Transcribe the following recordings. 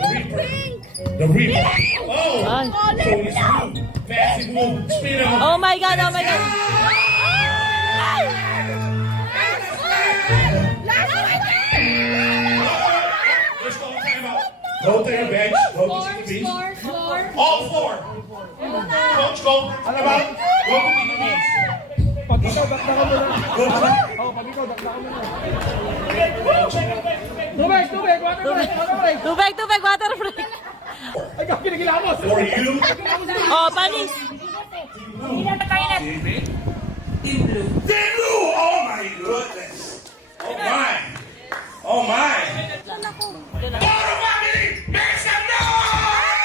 The Reaper. Oh! Ay. So it's you. Fancy move. Speed of Oh my God, oh my God. Let's go time out. Go to your bench. Go to the beach. All four. Coach, go. Ano ba? Go to the beach. Pag ikaw, dakdakan mo na. Go to the Oo, pag ikaw, dakdakan mo na. Tubig, tubig, water break, water break. Tubig, water break. Ay, ikaw, pinagilamos. For you. Oh, panis. Team Blue. Oh my goodness. Oh my. Oh my. Toro family. Make some noise.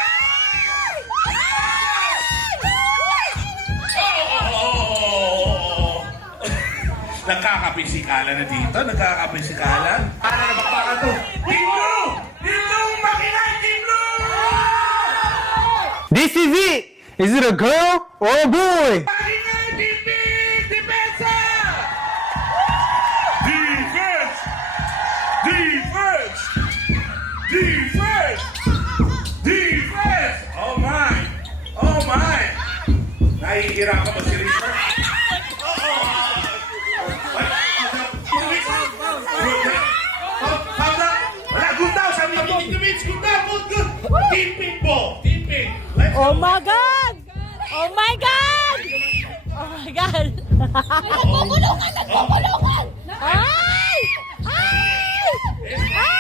Oh. Nagkakapisikalan na dito. Nagkakapisikalan. Para na bakbaka to. Team Blue. Team Blue. Makinay. Team Blue. This is it! Is it a girl or a boy? Makinay. Team Big. Depensa. Defense. Defense. Defense. Defense. Oh my. Oh my. Nahihirapan ba si Richard? Team ping po! Team ping! Let's Oh my God! Oh my God! Oh my God! Nagpupulungan! Ay! Ay! Ay!